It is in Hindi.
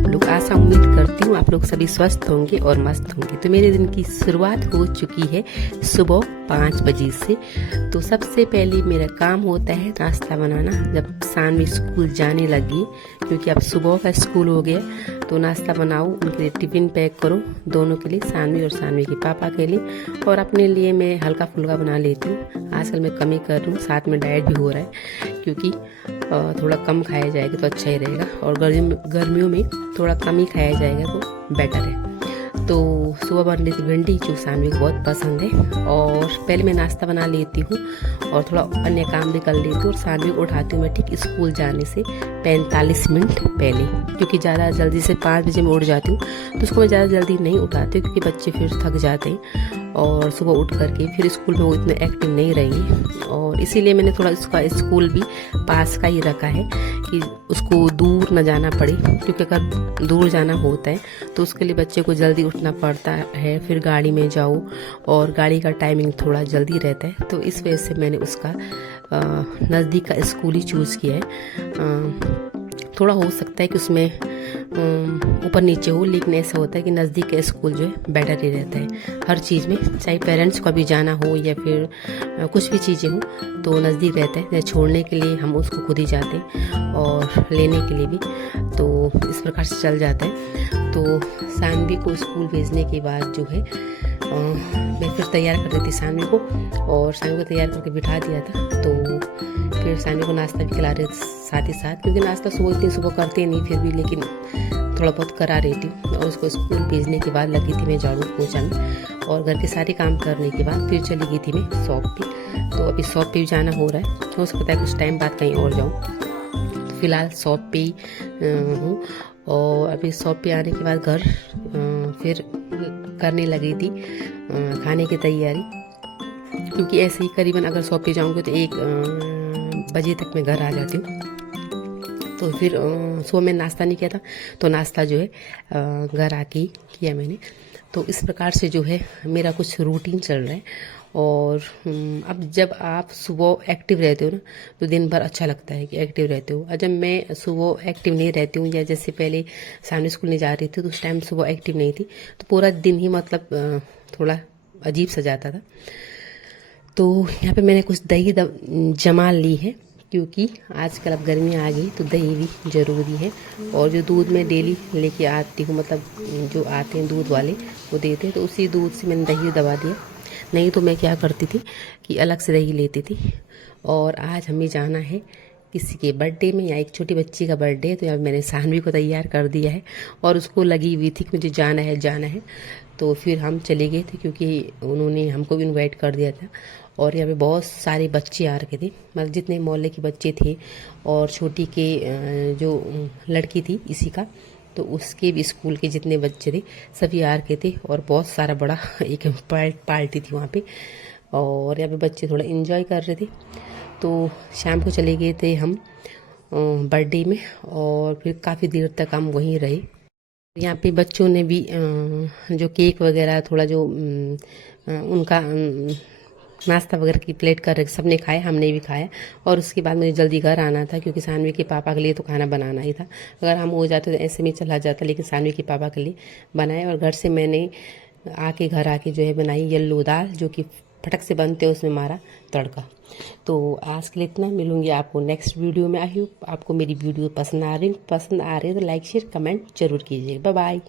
आप लोग। आशा उम्मीद करती हूँ आप लोग सभी स्वस्थ होंगे और मस्त होंगे। तो मेरे दिन की शुरुआत हो चुकी है सुबह 5 बजे से। तो सबसे पहले मेरा काम होता है नाश्ता बनाना। जब सानवी स्कूल जाने लगी, क्योंकि अब सुबह का स्कूल हो गया, तो नाश्ता बनाओ, उनके लिए टिफ़िन पैक करो, दोनों के लिए, सानवी और सानवी के पापा के लिए, और अपने लिए मैं हल्का फुल्का बना लेती हूँ। आजकल मैं कम ही कर रही हूँ, साथ में डाइट भी हो रहा है, क्योंकि थोड़ा कम खाया जाएगा तो अच्छा ही रहेगा, और गर्मियों में थोड़ा कम ही खाया जाएगा तो बेटर है। तो सुबह बन रही थी भिंडी, जो सानवी को बहुत पसंद है, और पहले मैं नाश्ता बना लेती हूँ और थोड़ा अन्य काम भी कर लेती हूँ, और सानवी को उठाती हूँ मैं ठीक स्कूल जाने से 45 मिनट पहले, क्योंकि ज़्यादा जल्दी से 5 बजे मैं उठ जाती हूँ, तो उसको मैं ज़्यादा जल्दी नहीं उठाती हूँ, क्योंकि बच्चे फिर थक जाते हैं और सुबह उठ करके फिर स्कूल में वो इतने एक्टिव नहीं रहेंगे। और इसीलिए मैंने थोड़ा उसका स्कूल भी पास का ही रखा है, कि उसको दूर न जाना पड़े, क्योंकि अगर दूर जाना होता है तो उसके लिए बच्चे को जल्दी उठना पड़ता है, फिर गाड़ी में जाओ, और गाड़ी का टाइमिंग थोड़ा जल्दी रहता है। तो इस वजह से मैंने उसका नज़दीक का स्कूल ही चूज़ किया है। थोड़ा हो सकता है कि उसमें ऊपर नीचे हो, लेकिन ऐसा होता है कि नज़दीक का स्कूल जो है बेटर ही रहता है हर चीज़ में, चाहे पेरेंट्स को भी जाना हो या फिर कुछ भी चीज़ें हो, तो नज़दीक रहता है। छोड़ने के लिए हम उसको खुद ही जाते हैं और लेने के लिए भी, तो इस प्रकार से चल जाता है। तो सानवी को स्कूल भेजने के बाद जो है मैं फिर तैयार कर देती सानवी को, और सानवी को तैयार करके बिठा दिया था। तो फिर सानवी को नाश्ता भी खिला रहे थे साथ ही साथ, क्योंकि नाश्ता सुबह करते नहीं फिर भी, लेकिन थोड़ा बहुत करा रही थी। और उसको स्कूल भेजने के बाद लगी थी मैं झाड़ू पोछा में, और घर के सारे काम करने के बाद फिर चली गई थी मैं शॉप पे। तो अभी शॉप पे भी जाना हो रहा है, हो सकता है कुछ टाइम बाद कहीं और जाऊँ। तो फिलहाल शॉप पे ही हूँ, और अभी शॉप पे आने के बाद घर फिर करने लगी थी खाने की तैयारी, क्योंकि ऐसे ही करीबन अगर शॉप पे जाऊँगी तो 1 बजे तक मैं घर आ जाती हूँ। तो फिर सुबह में नाश्ता नहीं किया था, तो नाश्ता जो है घर आके किया मैंने। तो इस प्रकार से जो है मेरा कुछ रूटीन चल रहा है। और अब जब आप सुबह एक्टिव रहते हो ना, तो दिन भर अच्छा लगता है कि एक्टिव रहते हो। और जब मैं सुबह एक्टिव नहीं रहती हूँ, या जैसे पहले सामने स्कूल नहीं जा रही थी तो उस टाइम सुबह एक्टिव नहीं थी, तो पूरा दिन ही मतलब थोड़ा अजीब सा जाता था। तो यहाँ पे मैंने कुछ दही जमा ली है, क्योंकि आजकल अब गर्मी आ गई तो दही भी ज़रूरी है। और जो दूध मैं डेली लेके आती हूँ, मतलब जो आते हैं दूध वाले वो देते हैं, तो उसी दूध से मैंने दही दबा दिया। नहीं तो मैं क्या करती थी कि अलग से दही लेती थी। और आज हमें जाना है किसी के बर्थडे में, या एक छोटी बच्ची का बर्थडे है, तो यहाँ मैंने सानवी को तैयार कर दिया है, और उसको लगी हुई थी कि मुझे जाना है। तो फिर हम चले गए थे, क्योंकि उन्होंने हमको भी इनवाइट कर दिया था। और यहाँ पे बहुत सारे बच्चे आ रखे थे, मतलब जितने मोहल्ले के बच्चे थे, और छोटी के जो लड़की थी इसी का, तो उसके भी स्कूल के जितने बच्चे थे सभी आ रखे थे, और बहुत सारा बड़ा एक पार्टी थी वहाँ पे। और यहाँ पे बच्चे थोड़ा इन्जॉय कर रहे थे। तो शाम को चले गए थे हम बर्थडे में, और फिर काफ़ी देर तक हम वहीं रहे। यहाँ पे बच्चों ने भी जो केक वगैरह थोड़ा जो उनका नाश्ता वगैरह की प्लेट कर रखे, सबने खाया, हमने भी खाया। और उसके बाद मुझे जल्दी घर आना था, क्योंकि सानवी के पापा के लिए तो खाना बनाना ही था। अगर हम हो जाते तो ऐसे में चला जाता, लेकिन सानवी के पापा के लिए बनाया। और घर से मैंने घर आके जो है बनाई येलो दाल, जो कि फटक से बनते हैं, उसमें मारा तड़का। तो आज के लिए इतना, मिलूंगी आपको नेक्स्ट वीडियो में। आई होप आपको मेरी वीडियो पसंद आ रही है तो लाइक शेयर कमेंट जरूर कीजिएगा। Bye bye.